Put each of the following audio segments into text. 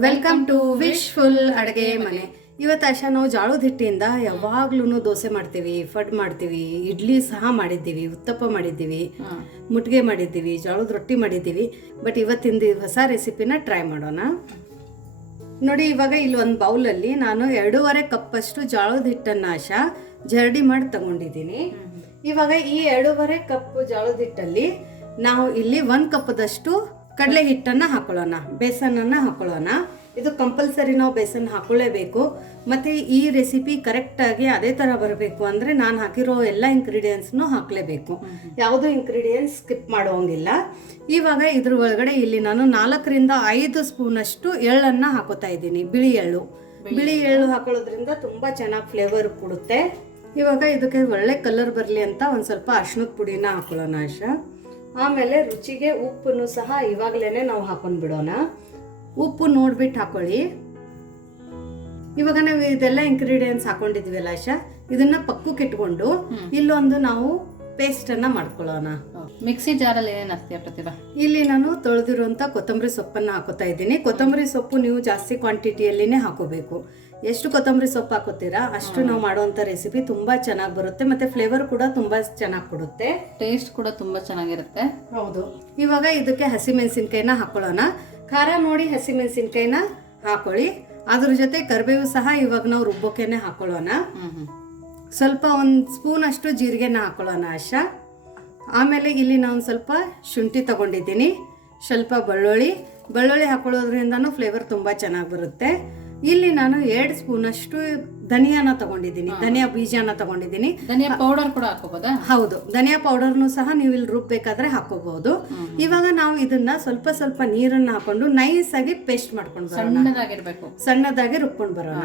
Welcome to wish full ಅಡುಗೆ ಮನೆ. ಇವತ್ತು ಆಶಾ ನಾವು ಜಾಳದ ಹಿಟ್ಟಿಂದ ಯಾವಾಗ್ಲೂ ದೋಸೆ ಮಾಡ್ತೀವಿ ಫಡ್ ಮಾಡ್ತೀವಿ ಇಡ್ಲಿ ಸಹ ಮಾಡಿದ್ದೀವಿ ಉತ್ತಪ್ಪ ಮಾಡಿದ್ದೀವಿ ಮುಟ್ಗೆ ಮಾಡಿದ್ದೀವಿ ಜಾಳದ ರೊಟ್ಟಿ ಮಾಡಿದ್ದೀವಿ. ಬಟ್ ಇವತ್ತಿಂದ ಹೊಸ ರೆಸಿಪಿನ ಟ್ರೈ ಮಾಡೋಣ. ನೋಡಿ ಇವಾಗ ಇಲ್ಲಿ ಒಂದು ಬೌಲಲ್ಲಿ ನಾನು ಎರಡೂವರೆ ಕಪ್ಪಷ್ಟು ಜಾಳದ ಹಿಟ್ಟನ್ನು ಆಶಾ ಜರಡಿ ಮಾಡಿ ತಗೊಂಡಿದ್ದೀನಿ. ಇವಾಗ ಈ ಎರಡೂವರೆ ಕಪ್ ಜಾಳದ ಹಿಟ್ಟಲ್ಲಿ ನಾವು ಇಲ್ಲಿ ಒಂದು ಕಪ್ಪದಷ್ಟು ಕಡಲೆ ಹಿಟ್ಟನ್ನು ಹಾಕೊಳ್ಳೋಣ ಬೇಸನನ್ನು ಹಾಕೊಳ್ಳೋಣ. ಇದು ಕಂಪಲ್ಸರಿ ನಾವು ಬೇಸನ್ ಹಾಕೊಳ್ಳೇಬೇಕು. ಮತ್ತು ಈ ರೆಸಿಪಿ ಕರೆಕ್ಟಾಗಿ ಅದೇ ಥರ ಬರಬೇಕು ಅಂದರೆ ನಾನು ಹಾಕಿರೋ ಎಲ್ಲ ಇಂಗ್ರೀಡಿಯೆಂಟ್ಸ್ನು ಹಾಕಲೇಬೇಕು. ಯಾವುದೂ ಇಂಗ್ರೀಡಿಯೆಂಟ್ಸ್ ಸ್ಕಿಪ್ ಮಾಡೋಂಗಿಲ್ಲ. ಇವಾಗ ಇದ್ರ ಒಳಗಡೆ ಇಲ್ಲಿ ನಾನು ನಾಲ್ಕರಿಂದ ಐದು ಸ್ಪೂನಷ್ಟು ಎಳ್ಳನ್ನು ಹಾಕೋತಾ ಇದ್ದೀನಿ ಬಿಳಿ ಎಳ್ಳು. ಬಿಳಿ ಎಳ್ಳು. ಹಾಕೊಳ್ಳೋದ್ರಿಂದ ತುಂಬ ಚೆನ್ನಾಗಿ ಫ್ಲೇವರ್ ಕೊಡುತ್ತೆ. ಇವಾಗ ಇದಕ್ಕೆ ಒಳ್ಳೆ ಕಲರ್ ಬರಲಿ ಅಂತ ಒಂದು ಸ್ವಲ್ಪ ಅರ್ಶಿನದ ಪುಡಿನ ಹಾಕೊಳ್ಳೋಣ ಆಶಾ. ಆಮೇಲೆ ರುಚಿಗೆ ಉಪ್ಪನ್ನು ಸಹ ಇವಾಗಲೇ ನಾವು ಹಾಕೊಂಡ್ ಬಿಡೋಣ. ಉಪ್ಪು ನೋಡ್ಬಿಟ್ಟು ಹಾಕೊಳ್ಳಿ. ಇವಾಗ ನಾವು ಇದೆಲ್ಲ ಇಂಗ್ರೀಡಿಯೆಂಟ್ಸ್ ಹಾಕೊಂಡಿದ್ವಿ ಆಶಾ ಇದನ್ನ ಪಕ್ಕಕ್ಕೆ ಇಟ್ಕೊಂಡು ಇಲ್ಲೊಂದು ನಾವು ಪೇಸ್ಟ್ ಅನ್ನ ಮಾಡ್ಕೊಳ್ಳೋಣ. ಮಿಕ್ಸಿ ಜಾರಲ್ಲಿ ಏನೇನು ಹಾಕ್ತೀಯ ಪ್ರತಿಭಾ? ಇಲ್ಲಿ ನಾನು ತೊಳೆದಿರುವಂತ ಕೊತ್ತಂಬರಿ ಸೊಪ್ಪನ್ನ ಹಾಕೋತಾ ಇದ್ದೀನಿ. ಕೊತ್ತಂಬರಿ ಸೊಪ್ಪು ನೀವು ಜಾಸ್ತಿ ಕ್ವಾಂಟಿಟಿಯಲ್ಲಿನೇ ಹಾಕೋಬೇಕು. ಎಷ್ಟು ಕೊತ್ತಂಬರಿ ಸೊಪ್ಪು ಹಾಕೋತೀರಾ? ಅಷ್ಟು ನಾವು ಮಾಡುವಂಥ ರೆಸಿಪಿ ತುಂಬ ಚೆನ್ನಾಗಿ ಬರುತ್ತೆ. ಮತ್ತು ಫ್ಲೇವರ್ ಕೂಡ ತುಂಬ ಚೆನ್ನಾಗಿ ಕೊಡುತ್ತೆ. ಟೇಸ್ಟ್ ಕೂಡ ತುಂಬಾ ಚೆನ್ನಾಗಿರುತ್ತೆ. ಹೌದು. ಇವಾಗ ಇದಕ್ಕೆ ಹಸಿಮೆಣಸಿನ್ಕಾಯಿನ ಹಾಕೊಳ್ಳೋಣ. ಖಾರ ನೋಡಿ ಹಸಿಮೆಣಸಿನ್ಕಾಯಿನ ಹಾಕೊಳ್ಳಿ. ಅದ್ರ ಜೊತೆ ಕರಿಬೇವು ಸಹ ಇವಾಗ ನಾವು ರುಬ್ಬೋಕೆನೆ ಹಾಕೊಳ್ಳೋಣ. ಸ್ವಲ್ಪ ಒಂದು ಸ್ಪೂನ್ ಅಷ್ಟು ಜೀರಿಗೆನ ಹಾಕೊಳ್ಳೋಣ ಆಶಾ. ಆಮೇಲೆ ಇಲ್ಲಿ ನಾನು ಸ್ವಲ್ಪ ಶುಂಠಿ ತಗೊಂಡಿದ್ದೀನಿ. ಸ್ವಲ್ಪ ಬೆಳ್ಳುಳ್ಳಿ. ಬೆಳ್ಳುಳ್ಳಿ ಹಾಕೊಳ್ಳೋದ್ರಿಂದನೂ ಫ್ಲೇವರ್ ತುಂಬ ಚೆನ್ನಾಗಿ ಬರುತ್ತೆ. ಇಲ್ಲಿ ನಾನು ಎರಡು ಸ್ಪೂನಷ್ಟು ಧನಿಯಾನ ತಗೊಂಡಿದ್ದೀನಿ. ಧನಿಯಾ ಬೀಜನ ತಗೊಂಡಿದ್ದೀನಿ. ಧನಿಯಾ ಪೌಡರ್ ಕೂಡ ಹಾಕೋಬಹುದಾ ಹೌದು. ಧನಿಯಾ ಪೌಡರ್ನು ಸಹ ನೀವು ಇಲ್ಲಿ ರುಬ್ಬೇಕಾದ್ರೆ ಹಾಕೋಬಹುದು ಇವಾಗ ನಾವು ಇದನ್ನ ಸ್ವಲ್ಪ ಸ್ವಲ್ಪ ನೀರನ್ನ ಹಾಕೊಂಡು ನೈಸ್ ಆಗಿ ಪೇಸ್ಟ್ ಮಾಡ್ಕೊಂಡು ಸಣ್ಣದಾಗಿರ್ಬೇಕು. ಸಣ್ಣದಾಗಿ ರುಬ್ಕೊಂಡು ಬರೋಣ.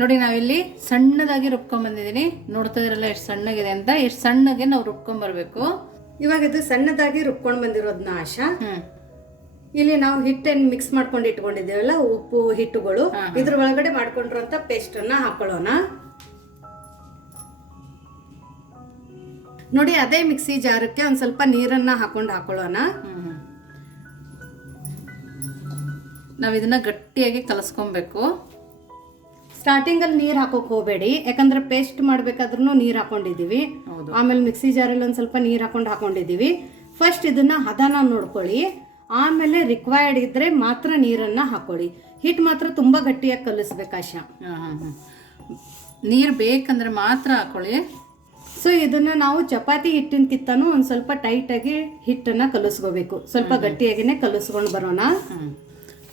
ನೋಡಿ ನಾವಿಲ್ಲಿ ಸಣ್ಣದಾಗಿ ರುಬ್ಕೊಂಡ್ ಬಂದಿದ್ದೀನಿ. ನೋಡ್ತಾ ಇದ್ರಲ್ಲ ಎಷ್ಟು ಸಣ್ಣಗಿದೆ ಅಂತ. ಎಷ್ಟು ಸಣ್ಣಗೆ ನಾವು ರುಬ್ಕೊಂಡ್ ಬರ್ಬೇಕು. ಇವಾಗ ಇದು ಸಣ್ಣದಾಗಿ ರುಬ್ಕೊಂಡ್ ಬಂದಿರೋದ್ನ ಆಶಾ. ಇಲ್ಲಿ ನಾವು ಹಿಟ್ಟೇನ್ ಮಿಕ್ಸ್ ಮಾಡ್ಕೊಂಡು ಇಟ್ಕೊಂಡಿದ್ದೀವಲ್ಲ ಉಪ್ಪು ಹಿಟ್ಟುಗಳು. ಇದ್ರ ಒಳಗಡೆ ಮಾಡ್ಕೊಂಡಿರುವಂತ ಪೇಸ್ಟ್ ಅನ್ನ ಹಾಕೊಳ್ಳೋಣ. ನೋಡಿ ಅದೇ ಮಿಕ್ಸಿ ಜಾರಕ್ಕೆ ಒಂದ್ ಸ್ವಲ್ಪ ನೀರನ್ನ ಹಾಕೊಂಡು ಹಾಕೊಳ್ಳೋಣ. ನಾವ್ ಇದನ್ನ ಗಟ್ಟಿಯಾಗಿ ಕಲಸ್ಕೊಬೇಕು. ಸ್ಟಾರ್ಟಿಂಗ್ ಅಲ್ಲಿ ನೀರ್ ಹಾಕೋಕ್ ಹೋಗಬೇಡಿ. ಯಾಕಂದ್ರೆ ಪೇಸ್ಟ್ ಮಾಡ್ಬೇಕಾದ್ರೂ ನೀರ್ ಹಾಕೊಂಡಿದೀವಿ. ಆಮೇಲೆ ಮಿಕ್ಸಿ ಜಾರಲ್ಲಿ ಒಂದ್ ಸ್ವಲ್ಪ ನೀರ್ ಹಾಕೊಂಡು ಹಾಕೊಂಡಿದೀವಿ ಫಸ್ಟ್ ಇದನ್ನ ಹದನ ನೋಡ್ಕೊಳ್ಳಿ. ಆಮೇಲೆ ರಿಕ್ವೈರ್ಡ್ ಇದ್ರೆ ಮಾತ್ರ ನೀರನ್ನ ಹಾಕೊಳ್ಳಿ. ಹಿಟ್ ಮಾತ್ರ ತುಂಬಾ ಗಟ್ಟಿಯಾಗಿ ಕಲಿಸ್ಬೇಕು ಆಶ. ನೀರು ಬೇಕಂದ್ರೆ ಮಾತ್ರ ಹಾಕೊಳ್ಳಿ. ಸೊ ಇದನ್ನ ನಾವು ಚಪಾತಿ ಹಿಟ್ಟಿನಕ್ಕಿಂತನೂ ಒಂದು ಸ್ವಲ್ಪ ಟೈಟ್ ಆಗಿ ಹಿಟ್ಟನ್ನ ಕಲಿಸ್ಕೋಬೇಕು. ಸ್ವಲ್ಪ ಗಟ್ಟಿಯಾಗಿನೇ ಕಲಿಸ್ಕೊಂಡು ಬರೋಣ.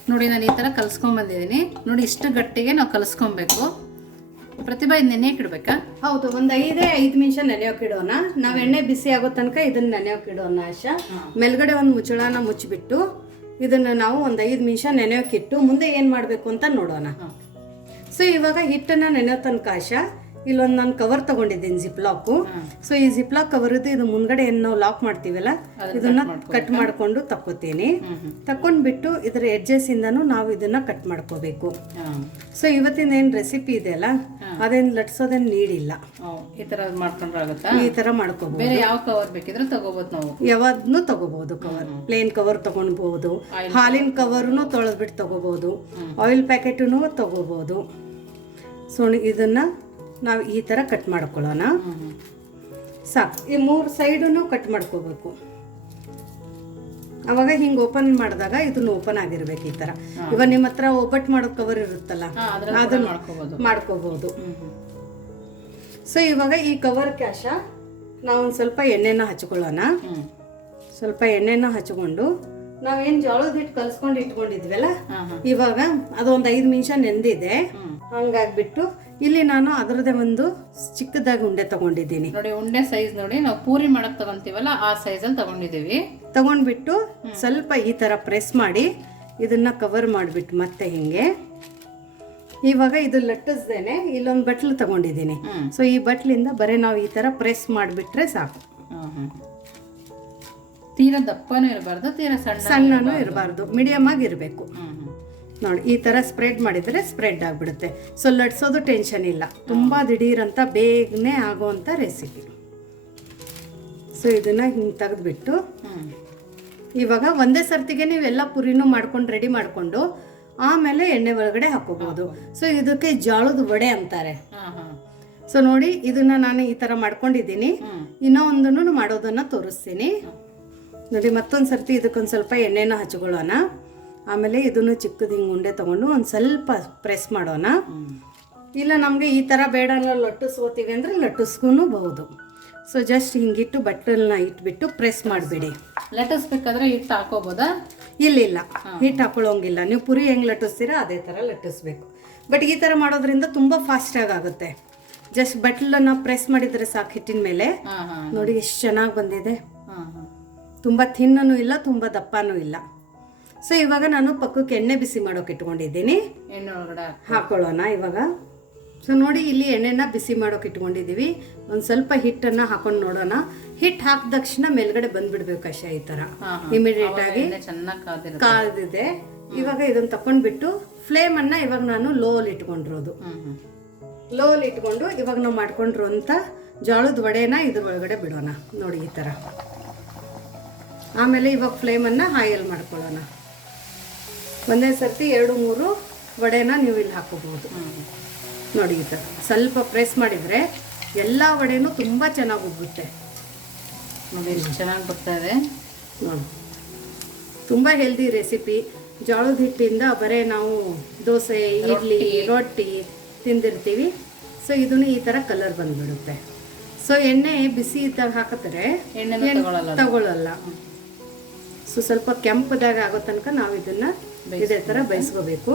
ನೋಡಿ ನಾನು ಈ ಥರ ಕಲ್ಸ್ಕೊಂಡ್ ಬಂದಿದ್ದೀನಿ. ನೋಡಿ ಇಷ್ಟು ಗಟ್ಟಿಗೆ ನಾವು ಕಲ್ಸ್ಕೊಬೇಕು. ಪ್ರತಿಭಾ ಇದು ನೆನೆಯಕ್ಕೆ ಇಡ್ಬೇಕಾ ಹೌದು ಒಂದು ಐದೇ ಐದು ನಿಮಿಷ ನೆನೆಯೋಕೆ ಇಡೋಣ. ನಾವು ಎಣ್ಣೆ ಬಿಸಿ ಆಗೋ ತನಕ ಇದನ್ನ ನೆನೆಯೋಕೆ ಇಡೋಣ ಆಶಾ. ಮೇಲ್ಗಡೆ ಒಂದು ಮುಚ್ಚಳನ ಮುಚ್ಚಿಬಿಟ್ಟು ಇದನ್ನ ನಾವು ಒಂದು ಐದು ನಿಮಿಷ ನೆನೆಯೋಕೆ ಇಟ್ಟು ಮುಂದೆ ಏನು ಮಾಡಬೇಕು ಅಂತ ನೋಡೋಣ. ಸೊ ಇವಾಗ ಹಿಟ್ಟನ್ನು ನೆನೆಯೋ ತನಕ ಆಶಾ ಇಲ್ಲೊಂದು ನಾನು ಕವರ್ ತಗೊಂಡಿದ್ದೀನಿ ಜಿಪ್ ಲಾಕು ಸೊ ಈ ಜಿಪ್ ಲಾಕ್ ಕವರ್ ಇದು ಮುಂದ್ಗಡೆ ಏನು ನಾವು ಲಾಕ್ ಮಾಡ್ತೀವಲ್ಲ ಇದನ್ನ ಕಟ್ ಮಾಡಿಕೊಂಡು ತಕ್ಕೋತೀನಿ. ತಕೊಂಡ್ಬಿಟ್ಟು ಇದರ ಎಡ್ಜಸ್ ಇಂದನೂ ನಾವು ಇದನ್ನ ಕಟ್ ಮಾಡ್ಕೋಬೇಕು. ಸೊ ಇವತ್ತಿನ ಏನು ರೆಸಿಪಿ ಇದೆಯಲ್ಲ ಅದೇನು ಲಟ್ಸೋದೇನ್ ನೀಡಿಲ್ಲ. ಈ ಥರ ಮಾಡ್ಕೊಂಡ್ರೆ ಆಗುತ್ತಾ? ಈ ತರ ಮಾಡ್ಕೋಬಹುದು ಬೇರೆ ಯಾವ ಕವರ್ ಬೇಕಿದ್ರೆ ತಗೋಬೋದು ನಾವು. ತಗೋಬಹುದು ಕವರ್ ಪ್ಲೇನ್ ಕವರ್ ತಗೊಳ್ಬಹುದು ಹಾಲಿನ ಕವರ್ನು ತೊಳೆದ್ಬಿಟ್ಟು ತಗೋಬಹುದು ಆಯಿಲ್ ಪ್ಯಾಕೆಟುನೂ ತಗೋಬಹುದು ಸೊ ಇದನ್ನ ನಾವು ಈ ಥರ ಕಟ್ ಮಾಡ್ಕೊಳ್ಳೋಣ. ಸಾಕು. ಈ ಮೂರು ಸೈಡನ್ನು ಕಟ್ ಮಾಡ್ಕೋಬೇಕು. ಅವಾಗ ಹಿಂಗೆ ಓಪನ್ ಮಾಡಿದಾಗ ಇದನ್ನ ಓಪನ್ ಆಗಿರ್ಬೇಕು ಈ ತರ ಇವಾಗ ನಿಮ್ಮ ಹತ್ರ ಒಬ್ಬಟ್ಟು ಮಾಡೋ ಕವರ್ ಇರುತ್ತಲ್ಲ ಅದನ್ನು ಮಾಡ್ಕೋಬಹುದು ಸೊ ಇವಾಗ ಈ ಕವರ್ ಕ್ಯಾಶ ನಾವೊಂದು ಸ್ವಲ್ಪ ಎಣ್ಣೆನ ಹಚ್ಕೊಳ್ಳೋಣ. ಸ್ವಲ್ಪ ಎಣ್ಣೆನ ಹಚ್ಕೊಂಡು ನಾವೇನು ಜೋಳದ ಹಿಟ್ಟು ಕಲ್ಸ್ಕೊಂಡು ಇಟ್ಕೊಂಡಿದ್ವಲ್ಲ ಇವಾಗ ಅದೊಂದು ಐದು ನಿಮಿಷ ನೆಂದಿದೆ. ಹಂಗಾಗ್ಬಿಟ್ಟು ಇಲ್ಲಿ ನಾನು ಅದರದೇ ಒಂದು ಚಿಕ್ಕದಾಗಿ ಉಂಡೆ ತಗೊಂಡಿದ್ದೀನಿ. ನೋಡಿ ಉಂಡೆ ಸೈಜ್ ನೋಡಿ ನಾವು ಪೂರಿ ಮಾಡಕ್ ತಗೊಂತೀವಲ್ಲ ಆ ಅಲ್ಲಿ ತಗೊಂಡಿದ್ದೀವಿ ತಗೊಂಡ್ಬಿಟ್ಟು ಸ್ವಲ್ಪ ಈ ತರ ಪ್ರೆಸ್ ಮಾಡಿ ಇದನ್ನ ಕವರ್ ಮಾಡಿಬಿಟ್ಟು ಮತ್ತೆ ಹಿಂಗೆ. ಇವಾಗ ಇದು ಲಟ್ಟಿಸ್ದೇನೆ ಇಲ್ಲೊಂದು ಬಟ್ಲು ತಗೊಂಡಿದ್ದೀನಿ. ಸೊ ಈ ಬಟ್ಲಿಂದ ಬರೀ ನಾವು ಈ ತರ ಪ್ರೆಸ್ ಮಾಡಿಬಿಟ್ರೆ ಸಾಕು. ತೀರಾ ದಪ್ಪನೂ ಇರಬಾರ್ದು ತೀರಾ ಸಣ್ಣ ಸಣ್ಣನೂ ಇರಬಾರ್ದು. ಮೀಡಿಯಮ್ ಆಗಿ ಇರಬೇಕು. ನೋಡಿ ಈ ಥರ ಸ್ಪ್ರೆಡ್ ಮಾಡಿದರೆ ಸ್ಪ್ರೆಡ್ ಆಗಿಬಿಡುತ್ತೆ. ಸೊ ಲಟ್ಸೋದು ಟೆನ್ಷನ್ ಇಲ್ಲ. ತುಂಬ ದಿಢೀರಂತ ಬೇಗನೆ ಆಗೋವಂಥ ರೆಸಿಪಿ ಸೊ ಇದನ್ನು ಹಿಂಗೆ ತೆಗೆದುಬಿಟ್ಟು ಇವಾಗ ಒಂದೇ ಸರ್ತಿಗೆ ನೀವೆಲ್ಲ ಪುರಿನೂ ಮಾಡ್ಕೊಂಡು ರೆಡಿ ಮಾಡಿಕೊಂಡು ಆಮೇಲೆ ಎಣ್ಣೆ ಒಳಗಡೆ ಹಾಕೋಬಹುದು. ಸೊ ಇದಕ್ಕೆ ಜಾಳದ ವಡೆ ಅಂತಾರೆ. ಸೊ ನೋಡಿ ಇದನ್ನ ನಾನು ಈ ಥರ ಮಾಡ್ಕೊಂಡಿದ್ದೀನಿ. ಇನ್ನೊಂದನ್ನು ಇನ್ನೂ ಒಂದನ್ನು ಮಾಡೋದನ್ನ ತೋರಿಸ್ತೀನಿ. ನೋಡಿ ಮತ್ತೊಂದು ಸರ್ತಿ ಇದಕ್ಕೊಂದು ಸ್ವಲ್ಪ ಎಣ್ಣೆನ ಹಚ್ಕೊಳ್ಳೋಣ. ಆಮೇಲೆ ಇದನ್ನು ಚಿಕ್ಕದು ಹಿಂಗೆ ಉಂಡೆ ತೊಗೊಂಡು ಒಂದು ಸ್ವಲ್ಪ ಪ್ರೆಸ್ ಮಾಡೋಣ. ಇಲ್ಲ ನಮಗೆ ಈ ಥರ ಬೇಡ ಅಲ್ಲ ಲಟ್ಟಿಸ್ಕೋತೀವಿ ಅಂದರೆ ಲಟ್ಟಿಸ್ಕೂ ಬಹುದು. ಸೊ ಜಸ್ಟ್ ಹಿಂಗಿಟ್ಟು ಬಟ್ಟಲನ್ನ ಇಟ್ಬಿಟ್ಟು ಪ್ರೆಸ್ ಮಾಡಿಬಿಡಿ. ಲಟ್ಟಿಸ್ಬೇಕಾದ್ರೆ ಹಿಟ್ಟು ಹಾಕೋಬೋದಾ? ಇಲ್ಲ ಇಲ್ಲ. ಹಿಟ್ಟು ಹಾಕೊಳ್ಳೋಂಗಿಲ್ಲ. ನೀವು ಪುರಿ ಹೆಂಗೆ ಲಟ್ಟಿಸ್ತೀರಾ ಅದೇ ಥರ ಲಟ್ಟಿಸ್ಬೇಕು. ಬಟ್ ಈ ಥರ ಮಾಡೋದ್ರಿಂದ ತುಂಬ ಫಾಸ್ಟಾಗಿ ಆಗುತ್ತೆ. ಜಸ್ಟ್ ಬಟ್ಲನ್ನ ಪ್ರೆಸ್ ಮಾಡಿದರೆ ಸಾಕು ಹಿಟ್ಟಿನ ಮೇಲೆ. ನೋಡಿ ಎಷ್ಟು ಚೆನ್ನಾಗಿ ಬಂದಿದೆ. ಹಾಂ ಹಾಂ. ತುಂಬ ಥಿನ್ನೂ ಇಲ್ಲ ತುಂಬ ದಪ್ಪನೂ ಇಲ್ಲ. ಸೊ ಇವಾಗ ನಾನು ಪಕ್ಕಕ್ಕೆ ಎಣ್ಣೆ ಬಿಸಿ ಮಾಡೋಕೆ ಇಟ್ಕೊಂಡಿದ್ದೀನಿ. ಎಣ್ಣೆ ಒಳಗಡೆ ಹಾಕೊಳ್ಳೋಣ ಇವಾಗ. ಸೊ ನೋಡಿ ಇಲ್ಲಿ ಎಣ್ಣೆನ ಬಿಸಿ ಮಾಡೋಕೆ ಇಟ್ಕೊಂಡಿದ್ದೀವಿ. ಒಂದು ಸ್ವಲ್ಪ ಹಿಟ್ಟನ್ನು ಹಾಕೊಂಡು ನೋಡೋಣ. ಹಿಟ್ಟು ಹಾಕಿದ ತಕ್ಷಣ ಮೇಲ್ಗಡೆ ಬಂದ್ಬಿಡ್ಬೇಕು ಅಷ್ಟೇ ಈ ಥರ ಇಮಿಡಿಯೇಟ್ ಆಗಿ ಚೆನ್ನಾಗಿ ಕಾದಿದೆ. ಇವಾಗ ಇದನ್ನು ತಕೊಂಡ್ಬಿಟ್ಟು ಫ್ಲೇಮನ್ನು ಇವಾಗ ನಾನು ಲೋಲಿ ಇಟ್ಕೊಂಡಿರೋದು. ಲೋಲಿ ಇಟ್ಕೊಂಡು ಇವಾಗ ನಾವು ಮಾಡ್ಕೊಂಡಿರೋಂಥ ಜೋಳದ ವಡೆನ ಇದ್ರ ಒಳಗಡೆ ಬಿಡೋಣ. ನೋಡಿ ಈ ಥರ ಆಮೇಲೆ ಇವಾಗ ಫ್ಲೇಮನ್ನು ಹಾಯಲ್ಲಿ ಮಾಡ್ಕೊಳ್ಳೋಣ. ಒಂದೇ ಸರ್ತಿ ಎರಡು ಮೂರು ವಡೆನ ನೀವು ಇಲ್ಲಿ ಹಾಕೋಬಹುದು ನೋಡಿ ಈ ಥರ ಸ್ವಲ್ಪ ಪ್ರೆಸ್ ಮಾಡಿದರೆ ಎಲ್ಲ ವಡೆನೂ ತುಂಬ ಚೆನ್ನಾಗಿ ಉಬ್ಬುತ್ತೆ. ನೋಡಿ ಎಷ್ಟು ಚೆನ್ನಾಗಿ ಬರ್ತಾ ಇದೆ. ನೋಡಿ ತುಂಬ ಹೆಲ್ದಿ ರೆಸಿಪಿ ಜೋಳದ ಹಿಟ್ಟಿಂದ ಬರೀ ನಾವು ದೋಸೆ ಇಡ್ಲಿ ರೊಟ್ಟಿ. ತಿಂದಿರ್ತೀವಿ. ಸೊ ಇದನ್ನು ಈ ಥರ ಕಲರ್ ಬಂದುಬಿಡುತ್ತೆ. ಸೊ ಎಣ್ಣೆ ಬಿಸಿ ಇದ್ದಾಗ ಹಾಕಿದ್ರೆ ಎಣ್ಣೆನೂ ಎಣ್ಣೆ ತಗೊಳ್ಳಲ್ಲ ಸೊ ಸ್ವಲ್ಪ ಕೆಂಪದಾಗ ಆಗೋ ತನಕ ನಾವು ಇದನ್ನ ಇದೇ ಥರ ಬೇಯಿಸ್ಕೋಬೇಕು.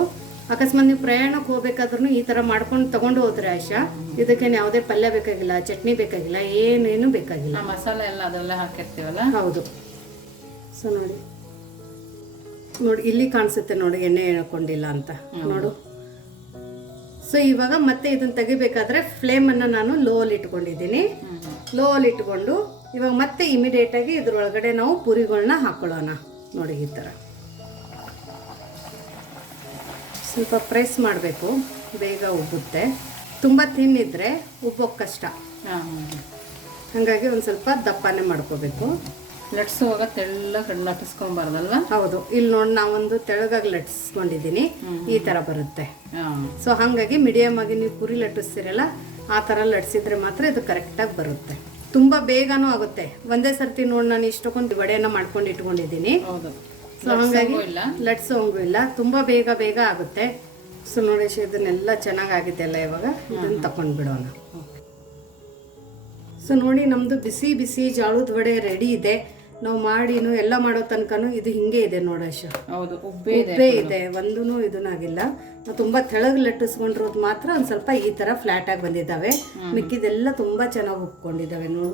ಅಕಸ್ಮಾತ್ ನೀವು ಪ್ರಯಾಣಕ್ಕೆ ಹೋಗ್ಬೇಕಾದ್ರೂ ಈ ಥರ ಮಾಡ್ಕೊಂಡು ತಗೊಂಡು ಹೋದ್ರೆ ಆಶಾ ಇದಕ್ಕೇನು ಯಾವುದೇ ಪಲ್ಯ ಬೇಕಾಗಿಲ್ಲ ಚಟ್ನಿ ಬೇಕಾಗಿಲ್ಲ ಏನೇನು ಬೇಕಾಗಿಲ್ಲ. ಮಸಾಲೆ ಎಲ್ಲ ಅದೆಲ್ಲ ಹಾಕಿರ್ತೀವಲ್ಲ? ಹೌದು. ಸೊ ನೋಡಿ. ನೋಡಿ ಇಲ್ಲಿ ಕಾಣಿಸುತ್ತೆ ನೋಡಿ ಎಣ್ಣೆ ಹಾಕೊಂಡಿಲ್ಲ ಅಂತ. ನೋಡು. ಸೊ ಇವಾಗ ಮತ್ತೆ ಇದನ್ನ ತೆಗಿಬೇಕಾದ್ರೆ ಫ್ಲೇಮನ್ನು ನಾನು ಲೋಲ್ ಇಟ್ಕೊಂಡಿದ್ದೀನಿ. ಲೋಲ್ ಇಟ್ಕೊಂಡು ಇವಾಗ ಮತ್ತೆ ಇಮಿಡಿಯೇಟ್ ಆಗಿ ಇದ್ರೊಳಗಡೆ ನಾವು ಪುರಿಗಳನ್ನ ಹಾಕೊಳ್ಳೋಣ. ನೋಡಿ ಈ ಥರ ಸ್ವಲ್ಪ ಪ್ರೆಸ್ ಮಾಡಬೇಕು. ಬೇಗ ಉಬ್ಬುತ್ತೆ. ತುಂಬ ತಿನ್ನಿದ್ರೆ ಉಬ್ಬೋಕೆ ಕಷ್ಟ. ಹಾಗಾಗಿ ಒಂದು ಸ್ವಲ್ಪ ದಪ್ಪನೇ ಮಾಡ್ಕೋಬೇಕು. ಲಟ್ಸುವಾಗ ತೆಳ್ಳಗೆ ಲಟ್ಟಿಸ್ಕೊಂಬಾರ್ದಲ್ಲ ಹೌದು. ಇಲ್ಲಿ ನೋಡಿ ನಾವೊಂದು ತೆಳಗಾಗಿ ಲಟ್ಟಿಸ್ಕೊಂಡಿದ್ದೀನಿ ಈ ಥರ ಬರುತ್ತೆ. ಸೊ ಹಾಗಾಗಿ ಮೀಡಿಯಮ್ ಆಗಿ ನೀವು ಪುರಿ ಲಟ್ಟಿಸ್ತೀರಲ್ಲ ಆ ಥರ ಲಟ್ಸಿದ್ರೆ ಮಾತ್ರ ಇದು ಕರೆಕ್ಟಾಗಿ ಬರುತ್ತೆ. ತುಂಬ ಬೇಗನೂ ಆಗುತ್ತೆ. ಒಂದೇ ಸರ್ತಿ ನೋಡಿ ನಾನು ಇಷ್ಟಕ್ಕೊಂದು ವಡೆನ ಮಾಡ್ಕೊಂಡು ಇಟ್ಕೊಂಡಿದ್ದೀನಿ. ಸೊ ಹಾಗಾಗಿ ಇಲ್ಲ? ಲಟ್ಸೋಂಗೂ ಇಲ್ಲ. ತುಂಬ ಬೇಗ ಬೇಗ ಆಗುತ್ತೆ. ಸೊ ನೋಡಿ ಇದನ್ನೆಲ್ಲ ಚೆನ್ನಾಗಾಗಿದೆ ಅಲ್ಲ ಇವಾಗ? ಇದನ್ನು ತಕೊಂಡ್ ಬಿಡೋಣ. ಸೊ ನೋಡಿ ನಮ್ಮದು ಬಿಸಿ ಬಿಸಿ ಜಾಳದ ವಡೆ ರೆಡಿ ಇದೆ. ನಾವು ಮಾಡಿನೂ ಎಲ್ಲ ಮಾಡೋ ತನಕನೂ ಇದು ಹಿಂಗೆ ಇದೆ ನೋಡಶ ಹೌದು ಉಬ್ಬೆ ಇದೆ ಉಬ್ಬೆ ಇದೆ ಒಂದೂ ಇದನ್ನಾಗಿಲ್ಲ. ನಾವು ತುಂಬ ತೆಳಗ್ ಲಟ್ಟಿಸ್ಕೊಂಡಿರೋದು ಮಾತ್ರ ಒಂದು ಸ್ವಲ್ಪ ಈ ಥರ ಫ್ಲಾಟ್ ಆಗಿ ಬಂದಿದ್ದಾವೆ. ಮಿಕ್ಕಿದೆಲ್ಲ ತುಂಬ ಚೆನ್ನಾಗಿ ಉಪ್ಕೊಂಡಿದ್ದಾವೆ ನೋಡು.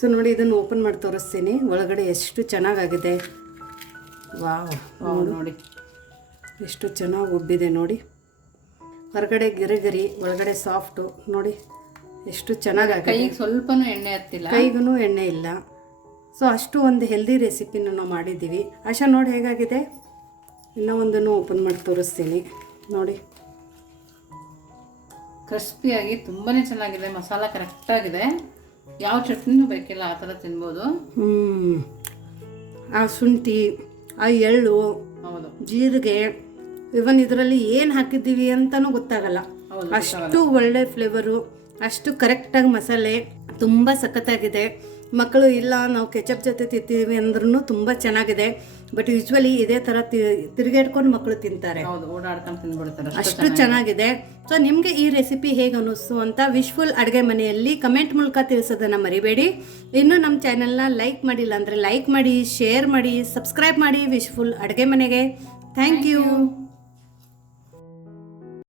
ಸೊ ನೋಡಿ ಇದನ್ನು ಓಪನ್ ಮಾಡಿ ತೋರಿಸ್ತೀನಿ. ಒಳಗಡೆ ಎಷ್ಟು ಚೆನ್ನಾಗಾಗಿದೆ. ವಾವ್. ವಾವ್ ನೋಡಿ. ಎಷ್ಟು ಚೆನ್ನಾಗಿ ಉಬ್ಬಿದೆ ನೋಡಿ. ಹೊರಗಡೆ ಗಿರಿಗಿರಿ ಒಳಗಡೆ ಸಾಫ್ಟು ನೋಡಿ ಎಷ್ಟು ಚೆನ್ನಾಗಿ ಕೈಗೆ ಸ್ವಲ್ಪನೂ ಎಣ್ಣೆ ಹತ್ತಿಲ್ಲ. ಕೈಗೂ ಎಣ್ಣೆ ಇಲ್ಲ. ಸೊ ಅಷ್ಟು ಒಂದು ಹೆಲ್ದಿ ರೆಸಿಪಿನ ನಾವು ಮಾಡಿದ್ದೀವಿ. ಆಶಾ ನೋಡಿ ಹೇಗಾಗಿದೆ? ಇನ್ನೂ ಒಂದನ್ನು ಓಪನ್ ಮಾಡಿ ತೋರಿಸ್ತೀನಿ. ನೋಡಿ. ಕ್ರಿಸ್ಪಿಯಾಗಿ ತುಂಬಾ ಚೆನ್ನಾಗಿದೆ ಮಸಾಲ ಕರೆಕ್ಟಾಗಿದೆ. ಯಾವ ಚಟ್ನಿನೂ ಬೇಕಿಲ್ಲ ಆ ಥರ ತಿನ್ಬೋದು. ಹ್ಞೂ ಆ ಶುಂಠಿ ಆ ಎಳ್ಳು ಹೌದು. ಜೀರಿಗೆ ಇವನ್ ಇದರಲ್ಲಿ ಏನು ಹಾಕಿದ್ದೀವಿ ಅಂತಲೂ ಗೊತ್ತಾಗಲ್ಲ. ಅಷ್ಟು ಒಳ್ಳೆ ಫ್ಲೇವರು ಅಷ್ಟು ಕರೆಕ್ಟಾಗಿ ಮಸಾಲೆ ತುಂಬ ಸಖತ್ತಾಗಿದೆ. ಮಕ್ಕಳು ಇಲ್ಲ ನಾವು ಕೆಚಪ್ ಜೊತೆ ತಿಂತೀವಿ ಅಂದ್ರೂ ತುಂಬ ಚೆನ್ನಾಗಿದೆ. ಬಟ್ ಯೂಶ್ವಲಿ ಇದೇ ಥರ ತಿರುಗಾಡ್ಕೊಂಡು ಮಕ್ಕಳು ತಿಂತಾರೆ. ಹೌದು ಓಡಾಡ್ಕೊಂಡು ತಿಂದ್ಬಿಡ್ತಾರೆ ಅಷ್ಟು ಅಷ್ಟು ಚೆನ್ನಾಗಿದೆ. ಸೊ ನಿಮಗೆ ಈ ರೆಸಿಪಿ ಹೇಗೆ ಅನ್ನಿಸ್ತು ಅಂತ ವಿಶ್ಫುಲ್ ಅಡುಗೆ ಮನೆಯಲ್ಲಿ ಕಮೆಂಟ್ ಮೂಲಕ ತಿಳಿಸೋದನ್ನು ಮರಿಬೇಡಿ. ಇನ್ನು ನಮ್ಮ ಚಾನೆಲ್ನ ಲೈಕ್ ಮಾಡಿಲ್ಲ ಅಂದರೆ ಲೈಕ್ ಮಾಡಿ ಶೇರ್ ಮಾಡಿ ಸಬ್ಸ್ಕ್ರೈಬ್ ಮಾಡಿ ವಿಶ್ಫುಲ್ ಅಡುಗೆ ಮನೆಗೆ. Thank you